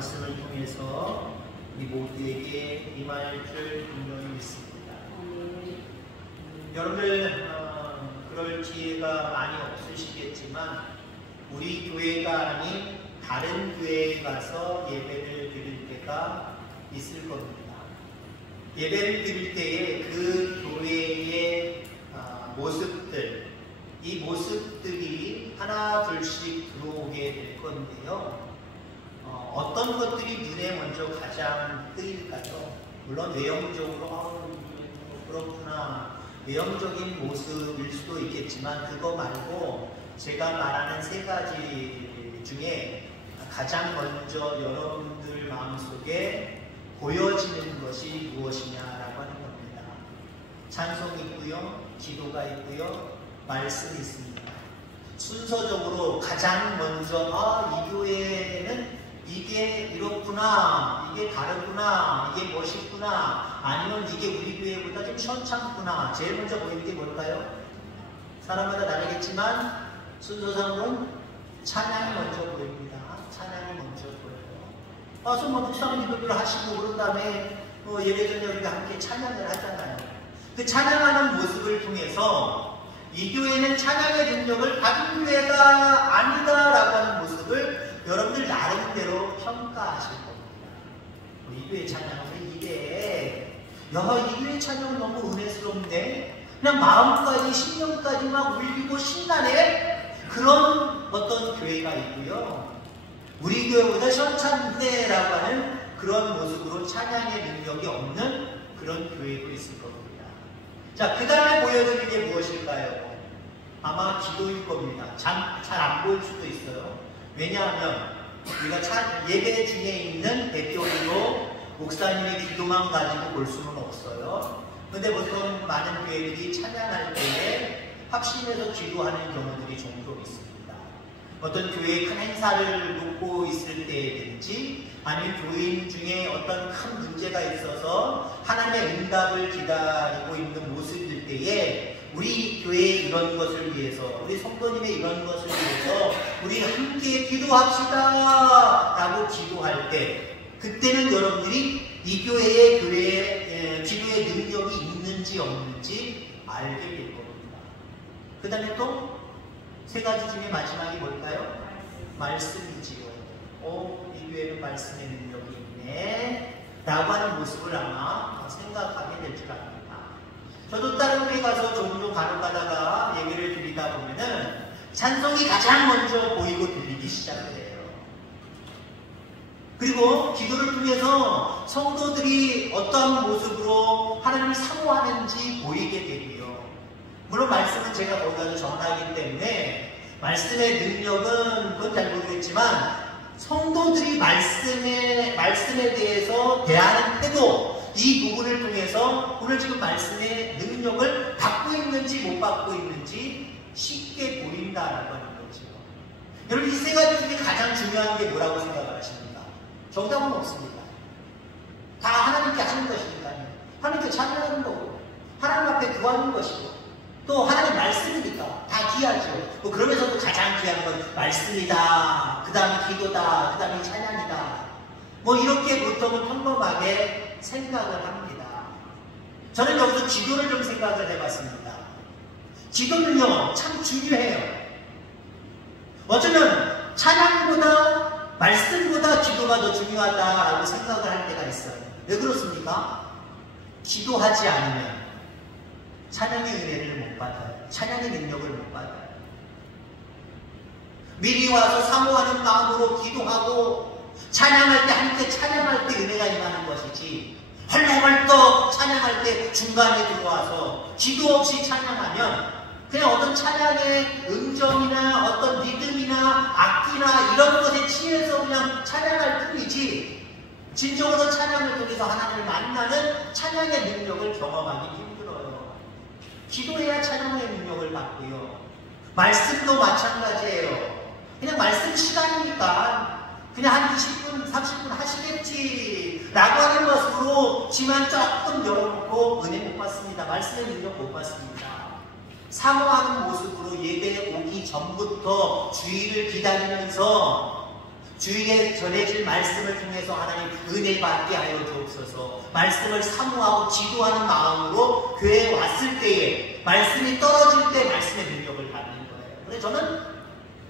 말씀을 통해서 우리 모두에게 임할 줄 분명히 믿습니다. 여러분들 그럴 기회가 많이 없으시겠지만 우리 교회가 아닌 다른 교회에 가서 예배를 드릴 때가 있을 겁니다. 예배를 드릴 때에 그 교회의 모습들, 이 모습들이 하나 둘씩 들어오게 될 건데요. 어떤 것들이 눈에 먼저 가장 띄일까요? 물론 외형적으로 그렇구나, 외형적인 모습일 수도 있겠지만 그거 말고 제가 말하는 세 가지 중에 가장 먼저 여러분들 마음속에 보여지는 것이 무엇이냐라고 하는 겁니다. 찬송이 있고요, 기도가 있고요, 말씀이 있습니다. 순서적으로 가장 먼저 이 교회는 이게 이렇구나, 이게 다르구나, 이게 멋있구나, 아니면 이게 우리 교회보다 좀 시원찮구나, 제일 먼저 보이는 게 뭘까요? 사람마다 다르겠지만 순서상으로는 찬양이 먼저 보입니다. 찬양이 먼저 보여요. 손 먼저 수상 기도를 하시고 그런 다음에 예배 전에 우리가 함께 찬양을 하잖아요. 그 찬양하는 모습을 통해서 이 교회는 찬양의 능력을 다른 교회가 아니다라고 하는 모습을 여러분들 나름대로 평가하실 겁니다. 이 교회 찬양은 이래. 이 교회 찬양은 너무 은혜스럽네. 그냥 마음까지 심령까지 막 울리고 신나네. 그런 어떤 교회가 있고요. 우리 교회보다 시원찮네라고 하는 그런 모습으로 찬양의 능력이 없는 그런 교회도 있을 겁니다. 자, 그 다음에 보여드릴 게 무엇일까요? 아마 기도일 겁니다. 잘 안 보일 수도 있어요. 왜냐하면 우리가 예배 중에 있는 대표로 목사님의 기도만 가지고 볼 수는 없어요. 근데 보통 많은 교회들이 찬양할 때에 합심해서 기도하는 경우들이 종종 있습니다. 어떤 교회의 큰 행사를 놓고 있을 때든지 아니면 교인 중에 어떤 큰 문제가 있어서 하나님의 응답을 기다리고 있는 모습일 때에 우리 교회의 이런 것을 위해서, 우리 성도님의 이런 것을 위해서 우리 함께 기도합시다 라고 기도할 때, 그때는 여러분들이 이 교회의 기도의 능력이 있는지 없는지 알게 될 겁니다. 그 다음에 또 세 가지 중에 마지막이 뭘까요? 말씀이지요. 이 교회는 말씀의 능력이 있네 라고 하는 모습을 아마 생각하게 될 줄 압니다. 저도 다른 교회 가서 종종 간혹 가다가 얘기를 드리다 보면은 찬송이 가장 먼저 보이고 들리기 시작을 해요. 그리고 기도를 통해서 성도들이 어떠한 모습으로 하나님을 사모하는지 보이게 되고요. 물론 말씀은 제가 거기 가서 전하기 때문에 말씀의 능력은 그건 잘 모르겠지만 성도들이 말씀에 대해서 대하는 태도, 이 부분을 통해서 오늘 지금 말씀의 능력을 받고 있는지 못 받고 있는지 쉽게 보인다라고 하는 거죠. 여러분, 이 세 가지 중에 가장 중요한 게 뭐라고 생각을 하십니까? 정답은 없습니다. 다 하나님께 하는 것이니까요. 하나님께 찬양하는 거고, 하나님 앞에 구하는 것이고, 또 하나님 말씀이니까 다 귀하죠. 그러면서도 가장 귀한 건 말씀이다, 그 다음에 기도다, 그 다음에 찬양이다. 이렇게 보통은 평범하게 생각을 합니다. 저는 여기서 기도를 좀 생각을 해봤습니다. 기도는요, 참 중요해요. 어쩌면 찬양보다 말씀보다 기도가 더 중요하다라고 생각을 할 때가 있어요. 왜 그렇습니까? 기도하지 않으면 찬양의 은혜를 못 받아요. 찬양의 능력을 못 받아요. 미리 와서 사모하는 마음으로 기도하고 찬양할 때 함께 찬양할 때 은혜가 임하는 것이지, 헐떡헐떡 찬양할 때 중간에 들어와서 기도 없이 찬양하면 그냥 어떤 찬양의 음정이나 어떤 리듬이나 악기나 이런 것에 취해서 그냥 찬양할 뿐이지, 진정으로 찬양을 통해서 하나님을 만나는 찬양의 능력을 경험하기 힘들어요. 기도해야 찬양의 능력을 받고요. 말씀도 마찬가지예요. 그냥 말씀 시간이니까 그냥 한 20분, 30분 하시겠지 라고 하는 것으로 지만 조금 열어놓고 은혜 못 받습니다. 말씀의 능력 못 받습니다. 사모하는 모습으로 예배에 오기 전부터 주의를 기다리면서 주위에 전해질 말씀을 통해서 하나님 은혜 받게 하여 주옵소서. 말씀을 사모하고 기도하는 마음으로 교회에 왔을 때에 말씀이 떨어질 때 말씀의 능력을 받는 거예요. 그래서 저는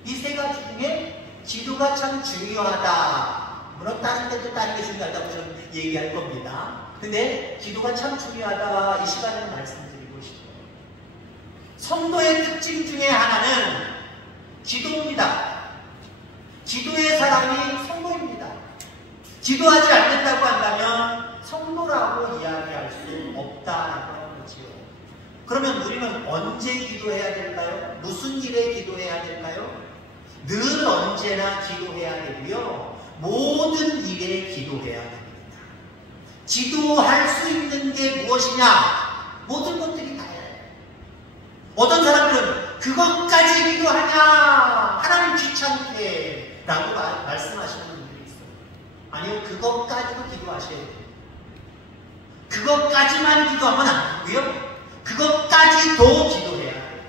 이 세 가지 중에 기도가 참 중요하다. 물론 다른 데도 다른 게 중요하다고 저는 얘기할 겁니다. 근데 기도가 참 중요하다. 이 시간에는 말씀드리고 싶어요. 성도의 특징 중에 하나는 기도입니다. 기도의 사람이 성도입니다. 기도하지 않는다고 한다면 성도라고 이야기할 수 없다라고 하는 거지요. 그러면 우리는 언제 기도해야 될까요? 무슨 일에 기도해야 될까요? 늘 언제나 기도해야 되고요. 모든 일에 기도해야 됩니다. 기도할 수 있는 게 무엇이냐? 모든 것들이 다예요. 어떤 사람들은 그것까지 기도하냐? 하나님 귀찮게 라고 말씀하시는 분들이 있어요. 아니요, 그것까지도 기도하셔야 돼요. 그것까지만 기도하면 안 되고요. 그것까지도 기도해야 돼요.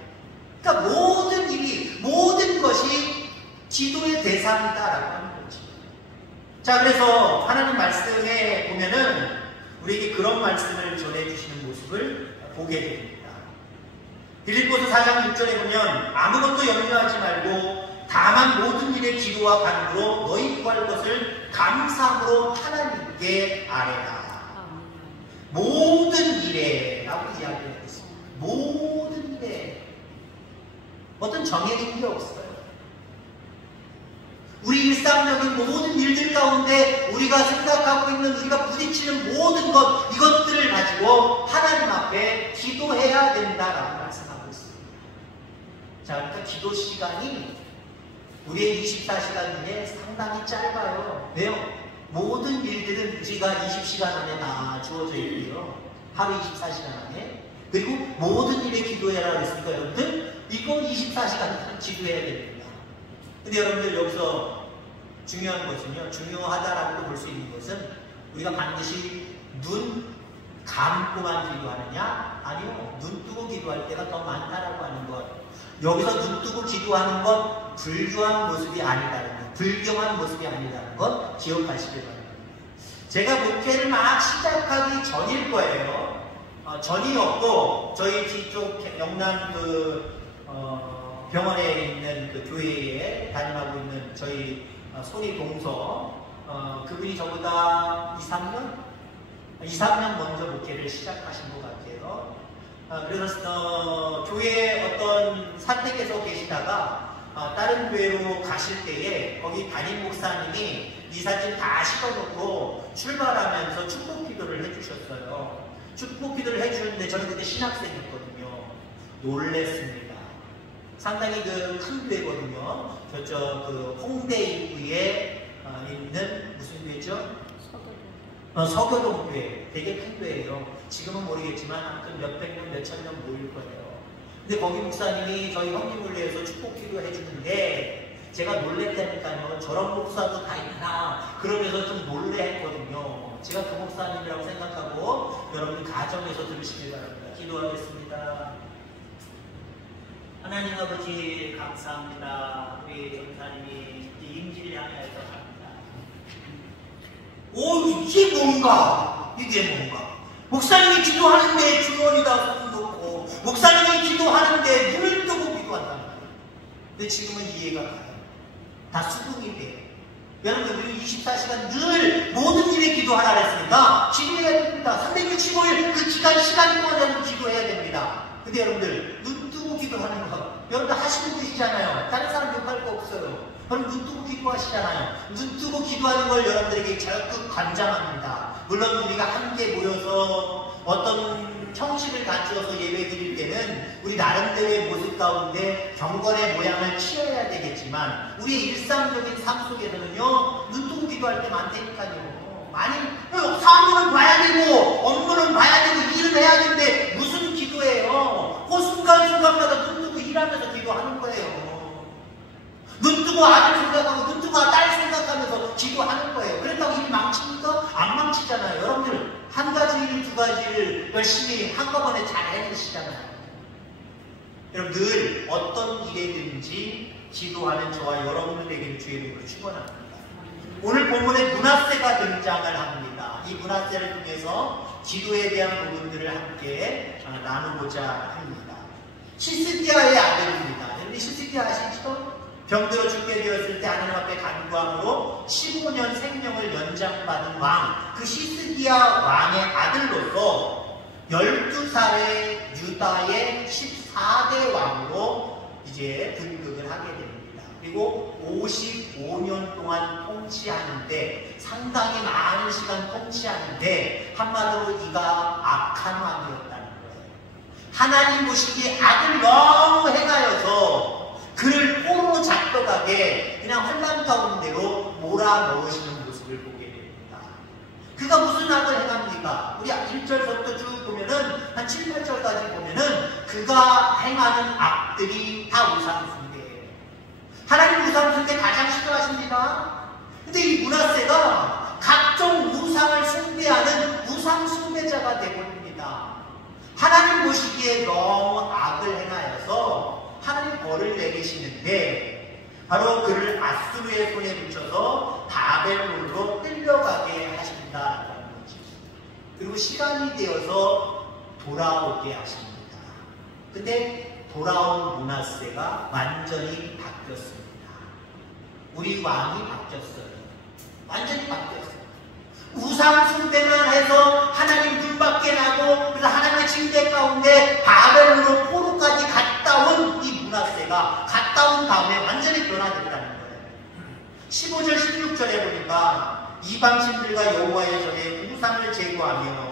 그러니까 모든 일이, 모든 것이 기도의 대상이다라고 하는 거죠. 자, 그래서 하나님 말씀에 보면은 우리에게 그런 말씀을 전해주시는 모습을 보게 됩니다. 빌립보서 4장 6절에 보면 아무것도 염려하지 말고 다만 모든 일에 기도와 간구로 너희 구할 것을 감사함으로 하나님께 아뢰라. 모든 일에 라고 이야기를 했습니다. 모든 일에. 어떤 정해진 게 없어요. 우리 일상적인 모든 일들 가운데 우리가 생각하고 있는, 우리가 부딪히는 모든 것, 이것들을 가지고 하나님 앞에 기도해야 된다라고 말씀하고 있습니다. 자, 그러니까 기도 시간이 우리의 24시간 중에 상당히 짧아요. 왜요? 모든 일들은 우리가 20시간 안에 다 주어져 있고요. 하루 24시간 안에. 그리고 모든 일에 기도해라 그랬으니까 여러분들 이거 24시간 기도해야 됩니다. 근데 여러분들 여기서 중요한 것은요, 중요하다라고 볼 수 있는 것은 우리가 반드시 눈 감고만 기도하느냐? 아니요, 눈 뜨고 기도할 때가 더 많다라고 하는 것. 여기서 눈 뜨고 기도하는 건 불교한 모습이 아니다는 것, 불경한 모습이 아니다는 것 기억하시길 바랍니다. 제가 목회를 막 시작하기 전일 거예요. 전이었고 저희 뒤쪽 영남 병원에 있는 그 교회에 담임하고 있는 저희 손이 동서 그분이 저보다 2-3년 먼저 목회를 시작하신 것 같아요. 그래서 교회에 어떤 사택에서 계시다가 다른 교회로 가실 때에 거기 담임 목사님이 이삿짐 다 싣어놓고 출발하면서 축복 기도를 해주셨어요. 축복 기도를 해주셨는데 저는 그때 신학생이었거든요. 놀랬습니다. 상당히 그 큰 교회거든요. 저쪽 그 홍대 입구에 있는 무슨 교회죠? 서교동 교회. 되게 큰 교회예요. 지금은 모르겠지만 아무튼 몇백 명, 몇천 명 모일 거예요. 근데 거기 목사님이 저희 형님을 위해서 축복 기도 해주는데 제가 놀랬다니까요. 저런 목사도 다 있나? 그러면서 좀 놀래했거든요. 제가 그 목사님이라고 생각하고 여러분 가정에서 들으시길 바랍니다. 기도하겠습니다. 하나님 아버지 감사합니다. 우리 전사님이 임지를 향해서 갑니다. 오, 이게 뭔가? 이게 뭔가? 목사님이 기도하는데 주머니다 손 놓고 목사님이 기도하는데 눈을 뜨고 기도한단 말이에요. 근데 지금은 이해가 가요. 다 수긍이 돼요. 여러분, 우리 24시간 늘 모든 일에 기도하라 했으니까 기도해야 됩니다. 365일 그 시간 동안 여러분 기도해야 됩니다. 근데 여러분들 눈 뜨고 기도하는 거 여러분들 하시는 분이시잖아요. 다른 사람 욕할 거 없어요. 여러분 눈 뜨고 기도하시잖아요. 눈 뜨고 기도하는 걸 여러분들에게 적극 관장합니다. 물론 우리가 함께 모여서 어떤 형식을 갖추어서 예배 드릴 때는 우리 나름대로의 모습 가운데 경건의 모양을 취해야 되겠지만 우리의 일상적인 삶 속에서는요, 눈 뜨고 기도할 때 많다니까요. 많이 사무는 봐야 되고 업무는 봐야 되고 일을 해야 되는데 무슨 기도예요? 그 순간순간마다 눈 뜨고 일하면서 기도하는 거예요. 눈 뜨고 아들 생각하고 눈 뜨고 딸 생각하면서 기도하는 거예요. 그렇다고 일 망칩니까? 안 망치잖아요. 여러분들 한 가지 일, 두 가지 일 열심히 한꺼번에 잘 해주시잖아요. 여러분 늘 어떤 일에든지 기도하는 저와 여러분들에게 주의 이름으로 축원합니다. 오늘 본문에 므낫세가 등장을 합니다. 이 므낫세를 통해서 기도에 대한 부분들을 함께 나누고자 합니다. 히스기야의 아들입니다. 여러분 히스기야 아시죠? 병들어 죽게 되었을 때 하나님 앞에 간구함으로 15년 생명을 연장받은 왕, 그 히스기야 왕의 아들로서 12살의 유다의 14대 왕으로 이제 등극을 하게 됩니다. 그리고 55년 동안 통치하는데, 상당히 많은 시간 통치하는데, 한마디로 이가 악한 왕이었다는 거예요. 하나님 보시기에 악을 너무 행하여서 그를 포로 잡혀가게 그냥 환란 가운데로 몰아넣으시는 모습을 보게 됩니다. 그가 무슨 악을 행합니까? 우리 1절부터 쭉 보면은 한 7, 8절까지 보면은 그가 행하는 악들이 다 우상숭배예요. 하나님 우상숭배 가장 싫어하십니다. 근데 이 므낫세가 각종 우상을 숭배하는 우상숭배자가 되버립니다. 하나님 보시기에 너무 악을 행하여서 하나님 벌을 내리시는데, 바로 그를 아수르의 손에 붙여서 바벨론으로 끌려가게 하신다라는 거죠. 그리고 시간이 되어서 돌아오게 하십니다. 근데 돌아온 므낫세가 완전히 바뀌었습니다. 우리 왕이 바뀌었어요. 완전히 바뀌었어요. 우상 숭배만 해서 하나님 눈밖에 나고, 그래서 하나님의 징계 가운데 바벨론으로 포로까지 갔다 온 이 므낫세가 갔다 온 다음에 완전히 변화됐다는 거예요. 15절 16절에 보니까 이방신들과 여호와의 전에 우상을 제거하며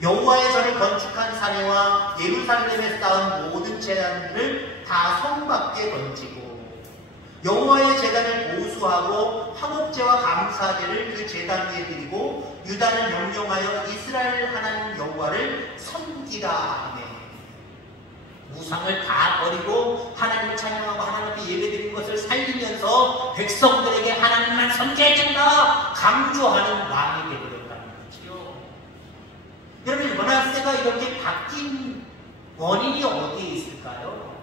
여호와의 전을 건축한 사내와 예루살렘에 쌓은 모든 제단들을 다 성 밖에 던지고, 여호와의 제단을 보수하고 화목제와 감사제를 그 제단 위에 드리고, 유다를 명령하여 이스라엘 하나님 여호와를 섬기라 하네. 우상을 다 버리고 하나님을 찬양하고 하나님 앞에 예배드린 것을 살리면서 백성들에게 하나님만 섬겨준다 강조하는 왕이 되어버렸다는 거지요. 여러분, 므낫세가 이렇게 바뀐 원인이 어디에 있을까요?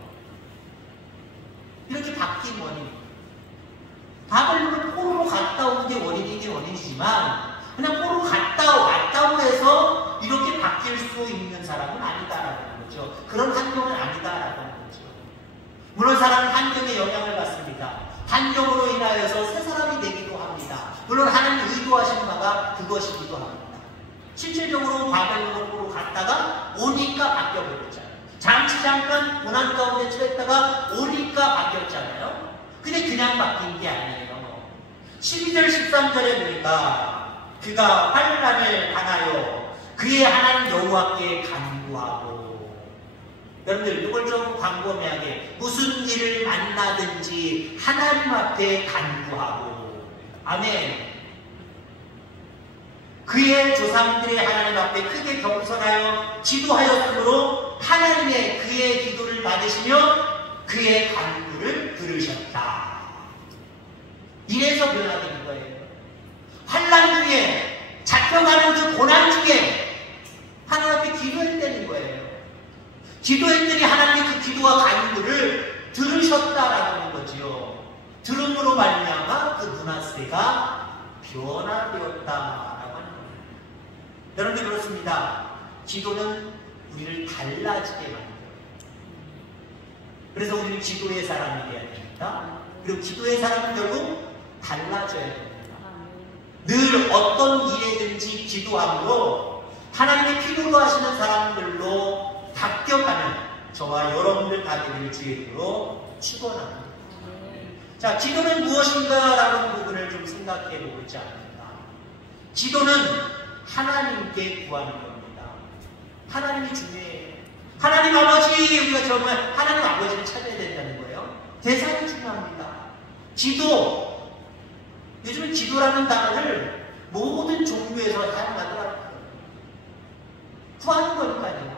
이렇게 바뀐 원인, 바벨론을 포로로 갔다 온 게 원인이긴 원인이지만, 그냥 포로 갔다 왔다고 해서 이렇게 바뀔 수 있는 사람은 아니다라는 거죠. 그런 환경은 아니다라는 거죠. 물론 사람은 환경에 영향을 받습니다. 환경으로 인하여서 새 사람이 되기도 합니다. 물론 하나님 의도하신 바가 그것이기도 합니다. 실질적으로 바벨론으로 갔다가 오니까 바뀌어버렸잖아요. 잠시 잠깐 고난 가운데 처했다가 오니까 바뀌었잖아요. 근데 그냥 바뀐 게 아니에요. 12절 13절에 보니까 그가 환난을 당하여 그의 하나님 여호와께 간구하고, 여러분들 이걸 좀 광범위하게, 무슨 일을 만나든지 하나님 앞에 간구하고, 아멘. 그의 조상들의 하나님 앞에 크게 겸손하여 기도하였으므로 하나님의 그의 기도를 받으시며 그의 간구를 들으셨다. 이래서 변화되는 거예요. 환난 중에, 잡혀가는 그 고난 중에 하나님 앞에 기도했다는 거예요. 기도했더니 하나님의 그 기도와 간구를 들으셨다라는 거지요. 들음으로 말미암아 그 므낫세가 변화되었다라고 하는 거예요. 여러분들 그렇습니다. 기도는 우리를 달라지게 만들어요. 그래서 우리는 기도의 사람이 되어야 됩니다. 그리고 기도의 사람은 결국 달라져야 됩니다. 늘 어떤 일에든지 기도함으로 하나님의 필요로 하시는 사람들로 바뀌어가는 저와 여러분들 다 되기를 주의 이름으로 축원합니다. 자, 기도는 무엇인가? 라는 부분을 좀 생각해 보고자 합니다. 기도는 하나님께 구하는 겁니다. 하나님이 중요해요. 하나님 아버지, 우리가 정말 하나님 아버지를 찾아야 된다는 거예요. 대상이 중요합니다. 기도, 요즘은 기도라는 단어를 모든 종교에서 사용하더라고요. 구하는 거니까요.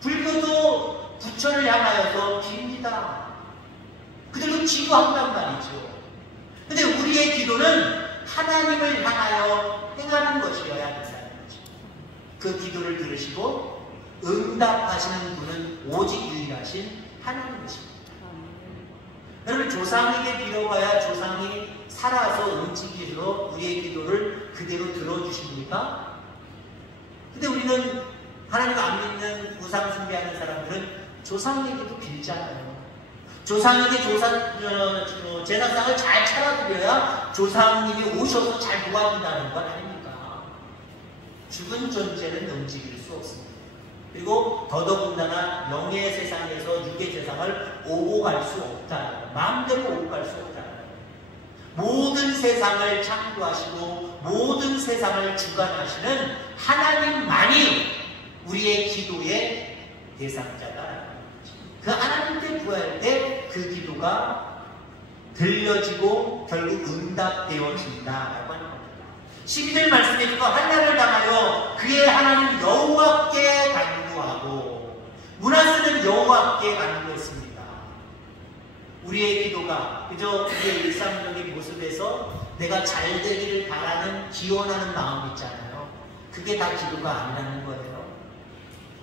불교도 부처를 향하여서 빕니다. 그들도 기도한단 말이죠. 근데 우리의 기도는 하나님을 향하여 행하는 것이어야 된다는 거죠. 그 기도를 들으시고 응답하시는 분은 오직 유일하신 하나님이십니다. 여러분, 조상에게 빌어봐야 조상이 살아서 움직이도록 우리의 기도를 그대로 들어주십니까? 근데 우리는 하나님 안 믿는 우상 숭배하는 사람들은 조상에게도 빌잖아요. 조상에게 제사상을 잘 차려드려야 조상님이 오셔서 잘 도와준다는 건 아닙니까? 죽은 존재는 움직일 수 없습니다. 그리고 더더군다나 영의 세상에서 육의 세상을 오고 갈 수 없다. 마음대로 오고 갈 수 없다. 모든 세상을 창조하시고 모든 세상을 주관하시는 하나님만이 우리의 기도의 대상자다. 그 하나님께 구할 때 그 기도가 들려지고 결국 응답되어진다라고 하는 겁니다. 12절 말씀에 보면 한나를 당하여 그의 하나님 여호와께 간구하고 므낫세는 여호와께 간구했습니다. 우리의 기도가 그저 우리의 일상적인 모습에서 내가 잘 되기를 바라는 기원하는 마음 있잖아요. 그게 다 기도가 아니라는 거예요.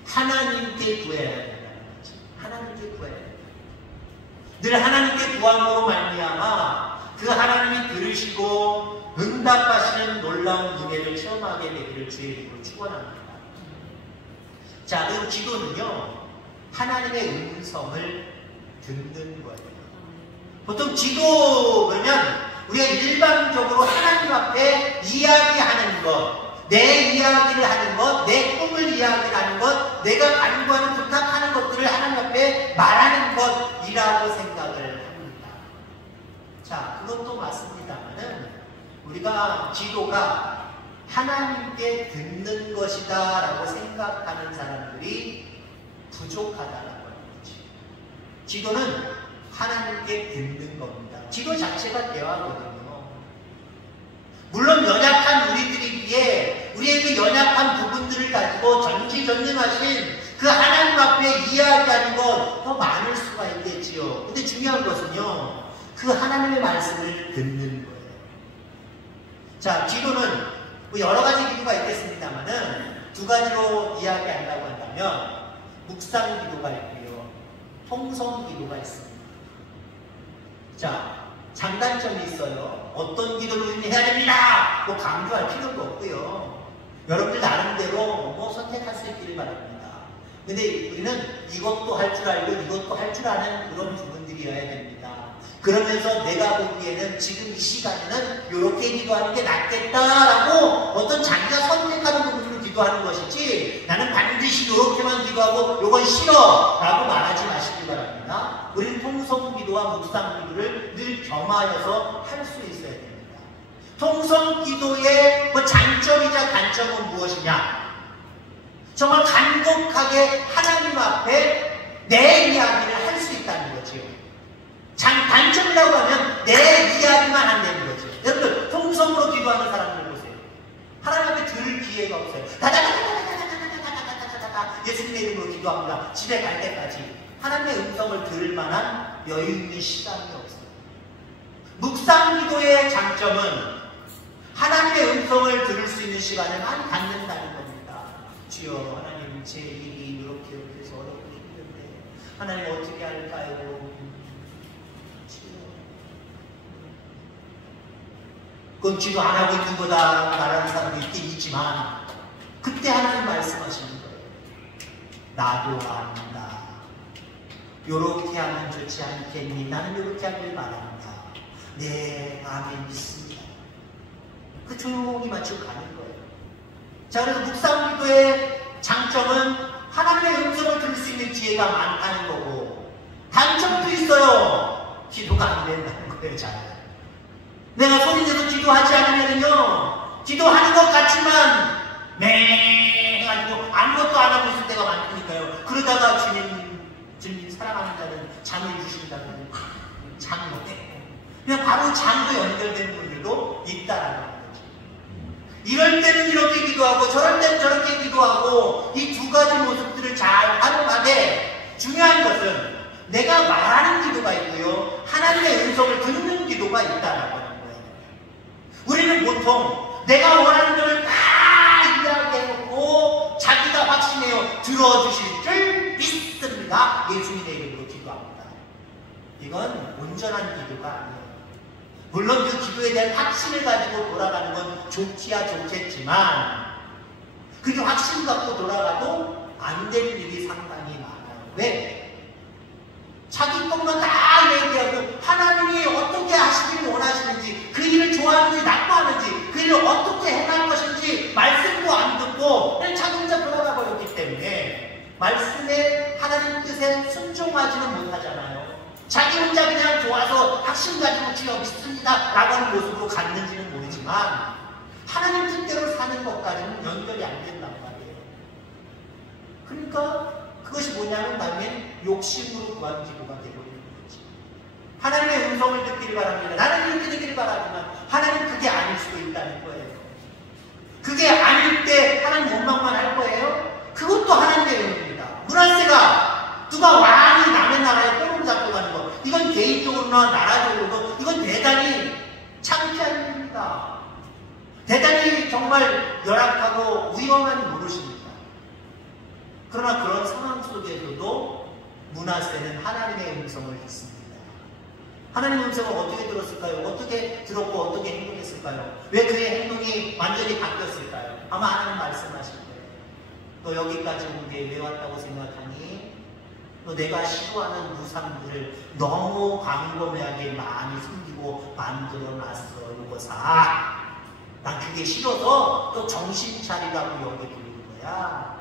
하나님께 구해야 된다는 거지. 하나님께 구해야 된다. 늘 하나님께 구함으로 말미암아 그 하나님이 들으시고 응답하시는 놀라운 은혜를 체험하게 되기를 주의 이름으로 축원합니다. 자, 그리고 기도는요 하나님의 음성을 듣는 거예요. 보통 기도 그러면 우리가 일반적으로 하나님 앞에 이야기하는 것, 내 이야기를 하는 것, 내 꿈을 이야기하는 것, 내가 간구하는 부탁하는 것들을 하나님 앞에 말하는 것이라고 생각을 합니다. 자, 그것도 맞습니다만은 우리가 기도가 하나님께 듣는 것이다 라고 생각하는 사람들이 부족하다라고 하는 거지. 기도는 하나님께 듣는 겁니다. 기도 자체가 대화거든요. 물론 연약한 우리들이기에 우리의 그 연약한 부분들을 가지고 전지전능하신 그 하나님 앞에 이야기하는 것 더 많을 수가 있겠지요. 근데 중요한 것은요 그 하나님의 말씀을 듣는 거예요. 자, 기도는 뭐 여러 가지 기도가 있겠습니다만은 두 가지로 이야기한다고 한다면 묵상 기도가 있고요, 통성 기도가 있습니다. 자, 장단점이 있어요. 어떤 기도를 우리는 해야 됩니다! 뭐 강조할 필요도 없고요. 여러분들 나름대로 뭐 선택할 수 있기를 바랍니다. 근데 우리는 이것도 할 줄 알고 이것도 할 줄 아는 그런 부분들이어야 됩니다. 그러면서 내가 보기에는 지금 이 시간에는 이렇게 기도하는 게 낫겠다라고 어떤 자기가 선택하는 부분으로 기도하는 것이지 나는 반드시 이렇게만 기도하고 이건 싫어 라고 말하지 마시기 바랍니다. 우리는 통성 기도와 묵상 기도를 늘 겸하여서 할 수 있어야 됩니다. 통성 기도의 장점이자 단점은 무엇이냐? 정말 간곡하게 하나님 앞에 내 이야기를 할 수 있다는 거지요. 단점이라고 하면 내 이야기만 안 되는 거죠. 여러분들 통성으로 기도하는 사람들 보세요. 하나님 앞에 들을 기회가 없어요. 예수님의 이름으로 기도합니다. 집에 갈 때까지 하나님의 음성을 들을 만한 여유 있는 시간이 없어요. 묵상 기도의 장점은 하나님의 음성을 들을 수 있는 시간을 많이 갖는다는 겁니다. 주여, 하나님 제 일이 이렇게 해서 어렵고 힘든데 하나님 어떻게 할까요? 그건 기도 안 하고 있는 거다 말하는 사람도 있긴 있지만 그때 하나님 말씀하시는 거예요. 나도 안다. 요렇게 하면 좋지 않겠니? 나는 요렇게 하길 바랍니다. 네, 아멘 믿습니다. 그 조용히 맞추고 가는 거예요. 자, 그래서 묵상기도의 장점은 하나님의 음성을 들을 수 있는 기회가 많다는 거고 단점도 있어요. 기도가 안 된다는 거예요. 잘. 내가 소리내서 기도하지 않으면요 기도하는 것 같지만 맹하고 아무것도 안 하고 있을 때가 많으니까요. 그러다가 주님 사랑하는 자는 잠을 주신다면 잠이 못해. 그냥 바로 잠도 연결된 분들도 있다라는 거죠. 이럴 때는 이렇게 기도하고 저럴 때는 저렇게 기도하고 이 두 가지 모습들을 잘 활용하되 중요한 것은 내가 말하는 기도가 있고요 하나님의 음성을 듣는 기도가 있다라고 하는 거예요. 우리는 보통 내가 원하는 것을 다 이야기해놓고 자기가 확신해요 들어주실 줄 믿습니다. 예수님의 이름으로 기도합니다. 이건 온전한 기도가 아니에요. 물론 그 기도에 대한 확신을 가지고 돌아가는 건 좋지야 좋겠지만 그렇게 확신 갖고 돌아가도 안 될 일이 상당히 많아요. 왜? 자기 것만 다 얘기하고 하나님이 어떻게 하시길 원하시는지, 그 일을 좋아하는지 나빠하는지, 그 일을 어떻게 행할 것인지 말씀도 안 듣고 그냥 자기 혼자 돌아가 버렸기 때문에 말씀에 하나님 뜻에 순종하지는 못하잖아요. 자기 혼자 그냥 좋아서 확신 가지고 주여 믿습니다 라고 하는 모습으로 갔는지는 모르지만 하나님 뜻대로 사는 것까지는 연결이 안 된단 말이에요. 그러니까 그것이 뭐냐면 나중엔 욕심으로 구한 기도가 되어버리는 거지. 하나님의 음성을 듣기를 바랍니다. 나는 이렇게 되기를 바라지만 하나님 그게 아닐 수도 있다는 거예요. 그게 아닐 때 하나님 원망만 할 거예요? 그것도 하나님의 은혜입니다. 므낫세가 누가 왕이 남의 나라에 꼬름 잡고 가는 거, 이건 개인적으로나 나라적으로도 이건 대단히 창피한 일입니다. 대단히 정말 열악하고 위험한 노릇입니다. 그러나 그런 상황 속에서도 므낫세는 하나님의 음성을 듣습니다. 하나님의 음성을 어떻게 들었을까요? 어떻게 들었고 어떻게 행동했을까요? 왜 그의 행동이 완전히 바뀌었을까요? 아마 하나님 말씀하실 거예요. 너 여기까지 온 게 왜 왔다고 생각하니? 너 내가 싫어하는 우상들을 너무 광범위하게 많이 숨기고 만들어놨어. 이거사. 난 그게 싫어서 또 정신 차리라고 여기 부르는 거야.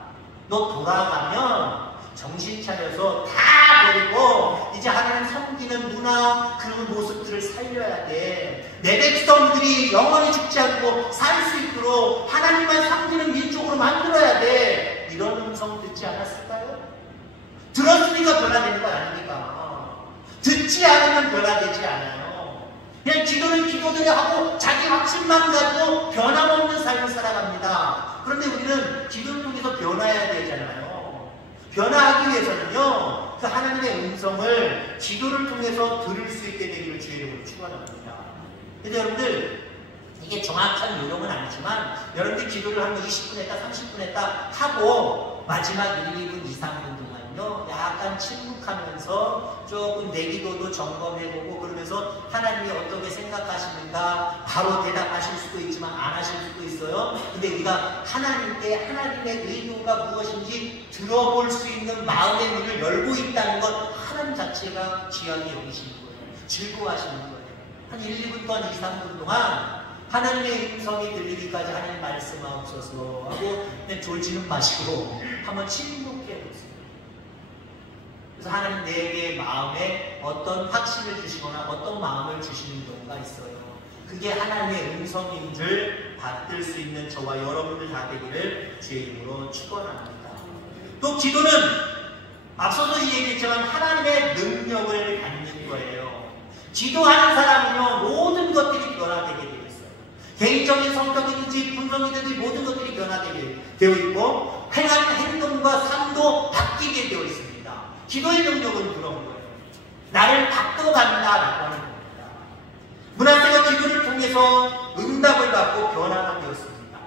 너 돌아가면 정신 차려서 다 버리고 이제 하나님 섬기는 문화, 그런 모습들을 살려야 돼. 내 백성들이 영원히 죽지 않고 살 수 있도록 하나님만 섬기는 민족으로 만들어야 돼. 이런 음성 듣지 않았을까요? 들었으니까 변화되는 거 아닙니까? 듣지 않으면 변화되지 않아요. 그냥 기도를 기도대로 하고 자기 확신만 가지고 변함없는 삶을 살아갑니다. 그런데 우리는 기도를 통해서 변화해야 되잖아요. 변화하기 위해서는요, 그 하나님의 음성을 기도를 통해서 들을 수 있게 되기를 주의 이름으로 축원합니다. 그래서 여러분들, 이게 정확한 요령은 아니지만 여러분들 기도를 한 20분 했다 30분 했다 하고 마지막 1, 2분, 2, 3분 동안요 약간 침묵하면서 조금 내 기도도 점검해보고 그러면서 하나님이 어떻게 생각하시는가 바로 대답하실 수도 있지만 안 하실 수도 있어요. 근데 우리가 하나님께 하나님의 의도가 무엇인지 들어볼 수 있는 마음의 문을 열고 있다는 것, 하나님 자체가 귀하게 여기시는 거예요. 즐거워하시는 거예요. 한 1, 2분 동안 2, 3분 동안 하나님의 음성이 들리기까지 하나님 말씀하옵소서 하고 그냥 졸지는 마시고 한번 침묵해 보세요. 그래서 하나님 내게 마음에 어떤 확신을 주시거나 어떤 마음을 주시는 경우가 있어요. 그게 하나님의 음성인 줄 받들 수 있는 저와 여러분들 다 되기를 주의 이름으로 축원합니다. 또 기도는 앞서도 얘기했지만 하나님의 능력을 갖는 거예요. 기도하는 사람은요 모든 것들이 변화되게 되어 있어요. 개인적인 성격이든지 분성이든지 모든 것들이 변화되게 되어 있고 행한 행동과 삶도 바뀌게 되어 있습니다. 기도의 능력은 그런 거예요. 나를 바꿔간다라고 하는 겁니다. 므낫세가 기도를 통해서 응답을 받고 변화가 되었습니다.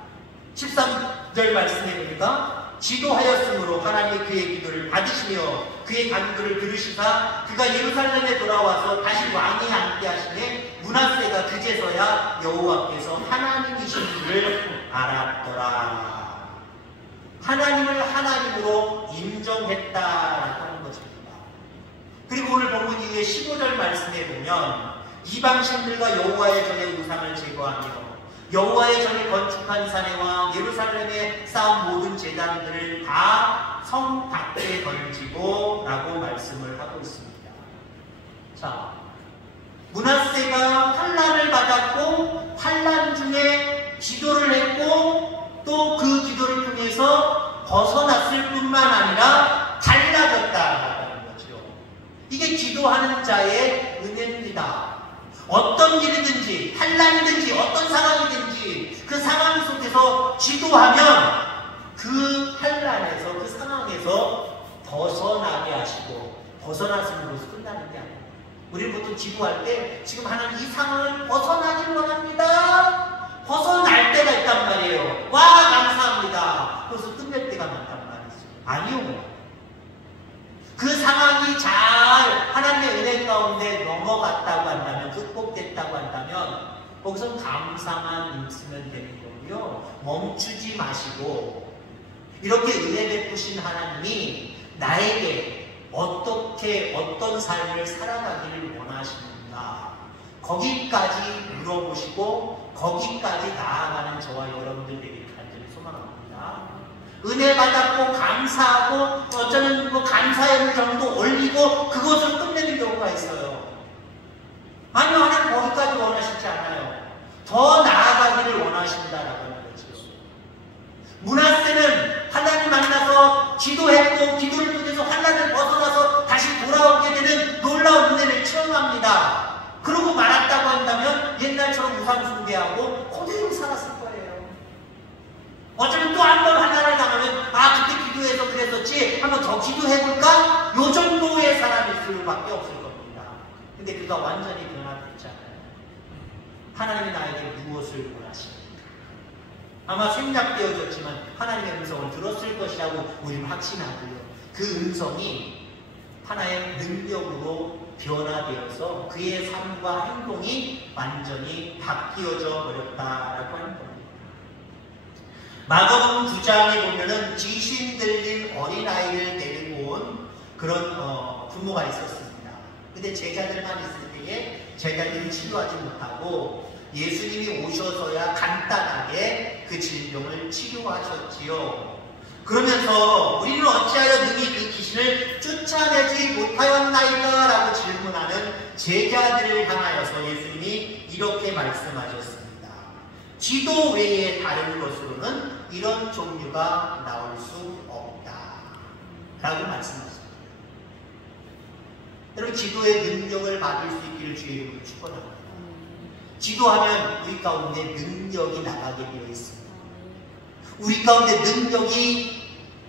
13절 말씀해 보니까 기도하였으므로 하나님이 그의 기도를 받으시며 그의 간구를 들으시사 그가 예루살렘에 돌아와서 다시 왕이 앉게 하시니 므낫세가 그제서야 여호와께서 하나님이신 줄을 알았더라. 하나님을 하나님으로 인정했다라고 하는 것입니다. 그리고 오늘 본문 이후에 15절 말씀에 보면 이방신들과 여호와의 전에 우상을 제거하며 여호와의 전을 건축한 사내와 예루살렘에 쌓은 모든 제단들을 다 성 밖에 던지고 라고 말씀을 하고 있습니다. 자, 므낫세가 환난을 받았고 환난 중에 기도를 했고 또 그 기도를 통해서 벗어났을 뿐만 아니라 달라졌다라는 거죠. 이게 기도하는 자의 은혜입니다. 어떤 일이든지 환난이든지 어떤 상황이든지 그 상황 속에서 기도하면 그 환난에서 그 상황에서 벗어나게 하시고 벗어났음으로써 끝나는 게 아니에요. 우리는 보통 기도할 때 지금 하나님 이 상황을 벗어나길 원합니다. 벗어날 때가 있단 말이에요. 와 감사합니다. 그래서 끝낼 때가 많단 말이죠. 아니요. 그 상황이 잘 하나님의 은혜 가운데 넘어갔다고 한다면, 극복됐다고 한다면 거기서 감사만 있으면 되는 거고요. 멈추지 마시고 이렇게 은혜 베푸신 하나님이 나에게 어떻게 어떤 삶을 살아가기를 원하시는가, 거기까지 물어보시고 거기까지 나아가는 저와 여러분들 되길 간절히 소망합니다. 은혜 받았고 감사하고 어쩌면 감사의 정도 올리고 그것을 끝내는 경우가 있어요. 아니요, 하나님 거기까지 원하시지 않아요. 더 나아가기를 원하신다라고 하는 거죠. 므낫세는 하나님 만나서 기도했고 기도를 통해서 환난을 벗어나서 다시 돌아오게 되는 놀라운 은혜를 체험합니다. 그러고 말았다고 한다면 옛날처럼 우상숭배하고 그대로 살았을 거예요. 어쩌면 또 한 번 환난을 당하면 그때 기도해서 그랬었지, 한번 더 기도해볼까? 요 정도의 사람일 수밖에 없을 겁니다. 근데 그가 완전히 변화됐잖아요. 하나님이 나에게 무엇을 원하십니까? 아마 생략되어졌지만 하나님의 음성을 들었을 것이라고 우리는 확신하고요. 그 음성이 하나의 능력으로 변화되어서 그의 삶과 행동이 완전히 바뀌어져 버렸다라고 하는 겁니다. 마가복음 9장에 보면은 귀신 들린 어린아이를 데리고 온 그런 부모가 있었습니다. 근데 제자들만 있을 때에 제자들이 치료하지 못하고 예수님이 오셔서야 간단하게 그 질병을 치료하셨지요. 그러면서 우리는 어찌하여 능히 그 귀신을 쫓아내지 못하였나이까? 라고 질문하는 제자들을 향하여서 예수님이 이렇게 말씀하셨습니다. 기도 외에 다른 것으로는 이런 종류가 나올 수 없다 라고 말씀하십니다. 여러분, 기도의 능력을 받을 수 있기를 주의 이름으로 축원합니다. 기도하면 우리 가운데 능력이 나가게 되어 있습니다. 우리 가운데 능력이,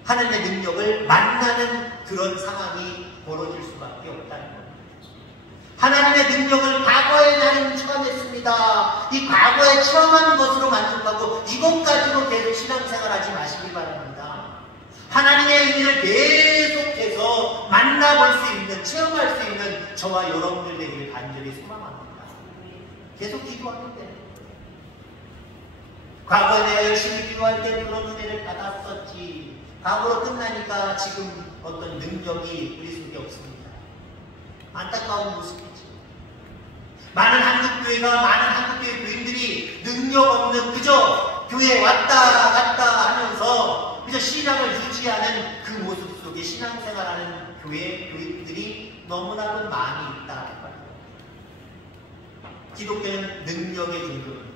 하나님의 능력을 만나는 그런 상황이 벌어질 수밖에 없다는 겁니다. 하나님의 능력을 과거에 나는 체험했습니다. 이 과거에 체험한 것으로 만족하고 이것 가지고 계속 신앙생활하지 마시기 바랍니다. 하나님의 의미를 계속해서 만나볼 수 있는, 체험할 수 있는 저와 여러분들 되기를 간절히 소망합니다. 계속 기도하면 돼요. 과거에 내가 열심히 기도할 때 그런 은혜를 받았었지, 과거로 끝나니까 지금 어떤 능력이 우리 속에 없습니다. 안타까운 모습이죠. 많은 한국교회가, 많은 한국교회 교인들이 능력 없는, 그저 교회에 왔다 갔다 하면서 그저 신앙을 유지하는 그 모습 속에 신앙생활하는 교인들이 너무나도 많이 있다는 거예요. 기독교는 능력의 종교입니다.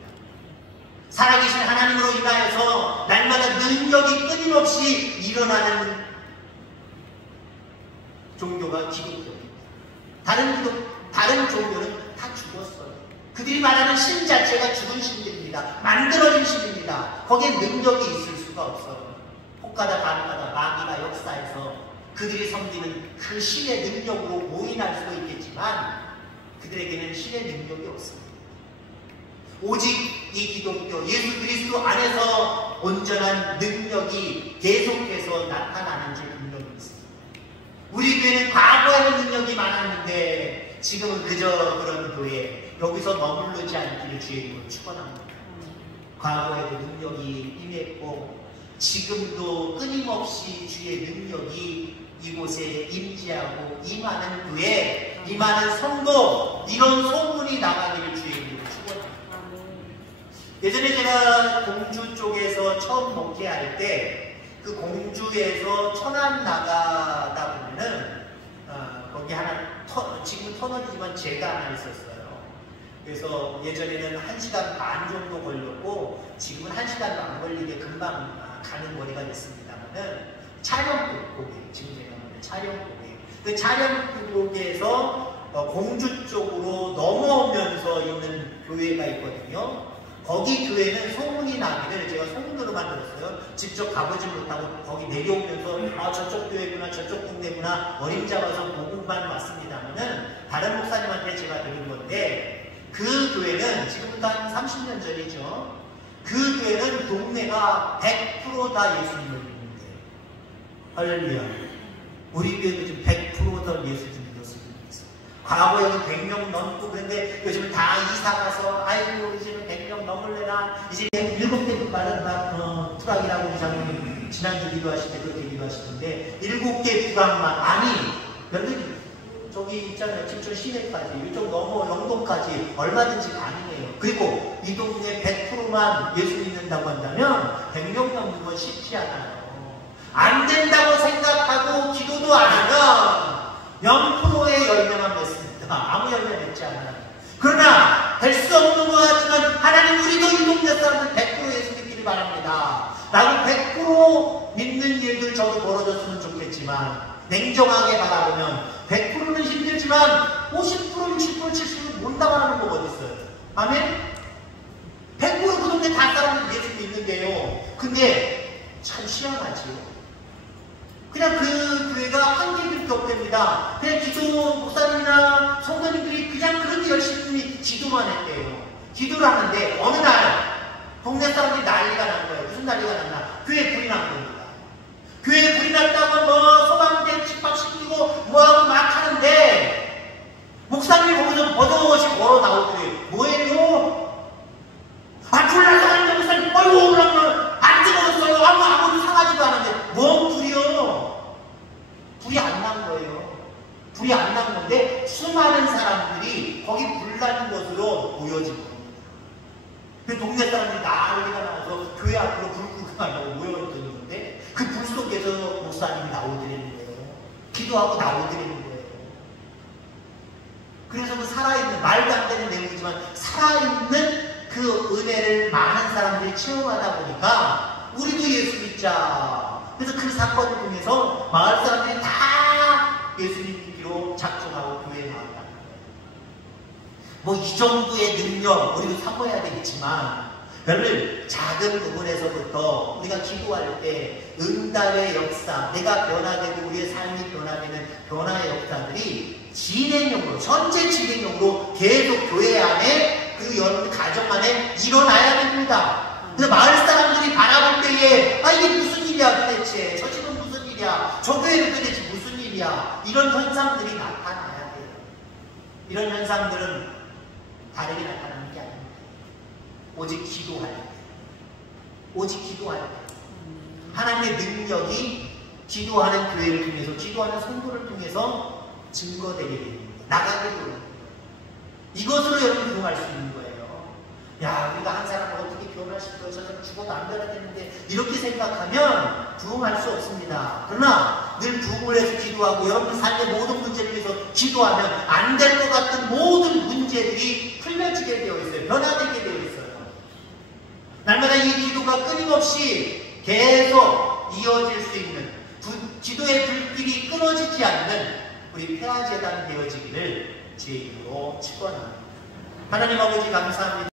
살아계신 하나님으로 인하여서 날마다 능력이 끊임없이 일어나는 종교가 기독교입니다. 다른 종교는 다 죽었어요. 그들이 말하는 신 자체가 죽은 신들입니다. 만들어진 신입니다. 거기에 능력이 있을 수가 없어요. 혹가다 반가다 마귀가 역사에서 그들이 섬기는 그 신의 능력으로 모인할 수도 있겠지만 그들에게는 신의 능력이 없습니다. 오직 이 기독교, 예수 그리스도 안에서 온전한 능력이 계속해서 나타나는 줄 분명히 있습니다. 우리 교회는 과거에는 능력이 많았는데 지금은 그저 그런 교회, 여기서 머무르지 않기를 주의 이름으로 축원합니다. 과거에도 능력이 임했고 지금도 끊임없이 주의 능력이 이곳에 임재하고 임하는 교회, 임하는 성도, 이런 소문이 나가기를 주의 이름으로 축원합니다. 예전에 제가 공주 쪽에서 처음 목회할 때 그 공주에서 천안 나가다 보면은 거기 하나 지금 터널이지만 제가 하나 있었어요. 그래서 예전에는 1시간 반 정도 걸렸고 지금은 1시간도 안 걸리게 금방 가는 거리가 됐습니다만은 차량고개, 지금 제가 말하는 차량고개, 그 차량고개에서 공주 쪽으로 넘어오면서 있는 교회가 있거든요. 거기 교회는 소문이 나기를 제가 소문으로만 들었어요. 직접 가보지 못하고 거기 내려오면서 저쪽 교회구나, 저쪽 동네구나, 어림잡아서 보고만 왔습니다만은 다른 목사님한테 제가 들은 건데 그 교회는 지금부터 한 30년 전이죠. 그 교회는 동네가 100% 다 예수님을 믿는데, 할렐루야. 우리 교회도 지금 100% 다 예수님을 믿었습니다. 과거에 100명 넘고 그런데 요즘은 다 이사가서 아이고 이제는 100명 넘을래나 이제 7개 빠른 프락이라고 우리 장로님 지난주 기도하실 때 그렇게 기도하시던데 7개 부각만 아니 여러분 저기 있잖아요. 김천 시내까지 이쪽 넘어 영동까지 얼마든지 가능해요. 그리고 이 동네 100%만 예수 믿는다고 한다면 100명 넘는 건 쉽지 않아요. 안 된다고 생각하고 기도도 안 하면 0%의 열매만 맺습니다. 아무 열매 맺지 않아요. 그러나 될 수 없는 것 같지만 하나님 우리도 이 동네 사람들 100% 예수 믿기를 바랍니다. 라고 100% 믿는 일들 저도 벌어졌으면 좋겠지만 냉정하게 바라보면 100%는 힘들지만 50%, 60%, 70% 못 나가는 거 어디 있어요? 아멘? 100% 그 동네 다 사람들 예수 믿는데요. 근데 참 희한하지요. 그냥 그 교회가 한계들이 없답니다. 그냥 기도 목사님이나 성도님들이 그냥 그렇게 열심히 기도만 했대요. 기도를 하는데 어느 날 동네 사람들이 난리가 난 거예요. 무슨 난리가 났나? 교회에 불이 난 겁니다. 교회에 불이 났다고 뭐 소방대 집합시키고 뭐하고 막 하는데 목사님이 거기서 버젓이 걸어 나오더래요. 뭐예요? 아 불 나서 하는데 목사님 아이고 그러면 안 뜨거웠어요. 아무도 상하지도 않은데 뭔 불이요? 불이 안 난 거예요. 불이 안 난 건데 수많은 사람들이 거기 불난 것으로 보여진 겁니다. 그 동네 사람들이 난리가 나서 교회 앞으로 불 끄고 가려고 모여있던 건데 그 불 속에서 목사님이 나오드리는 거예요. 기도하고 나오드리는 거예요. 그래서 그 살아있는 말도 안 되는 내용이지만 살아있는 그 은혜를 많은 사람들이 체험하다 보니까 우리도 예수 믿자. 그래서 그 사건을 통해서 마을 사람들이 다 예수님 믿기로 작정하고 교회에 나왔다. 뭐 이 정도의 능력 우리도 삼어야 되겠지만 여러분 작은 부분에서부터 우리가 기도할 때 응답의 역사, 내가 변화되고 우리의 삶이 변화되는 변화의 역사들이 진행형으로 전체 진행형으로 계속 교회 안에 그리고 여러분 가정 안에 일어나야 됩니다. 그래서 마을 사람들이 바라볼 때에 아 이게 무슨 일이야 도대체 저 집은 무슨 일이야 저 교회는 도대체 무슨 일이야 이런 현상들이 나타나야 돼요. 이런 현상들은 다르게 나타나는 게 아닙니다. 오직 기도할 때 오직 기도할 때 하나님의 능력이 기도하는 교회를 통해서 기도하는 성도를 통해서 증거되게 됩니다. 나가게 됩니다. 이것으로 여러분 부흥할 수 있는 거예요. 야 우리가 한 사람을 어떻게 변화시켜 저 사람 죽어도 안 변화되는데 이렇게 생각하면 부흥할 수 없습니다. 그러나 늘 부흥을 해서 기도하고 여러분 삶의 모든 문제를 위해서 기도하면 안 될 것 같은 모든 문제들이 풀려지게 되어 있어요. 변화되게 되어 있어요. 날마다 이 기도가 끊임없이 계속 이어질 수 있는 기도의 불길이 끊어지지 않는 우리 폐화재단 되어지기를 제 이름으로 축원합니다. 하나님 아버지 감사합니다.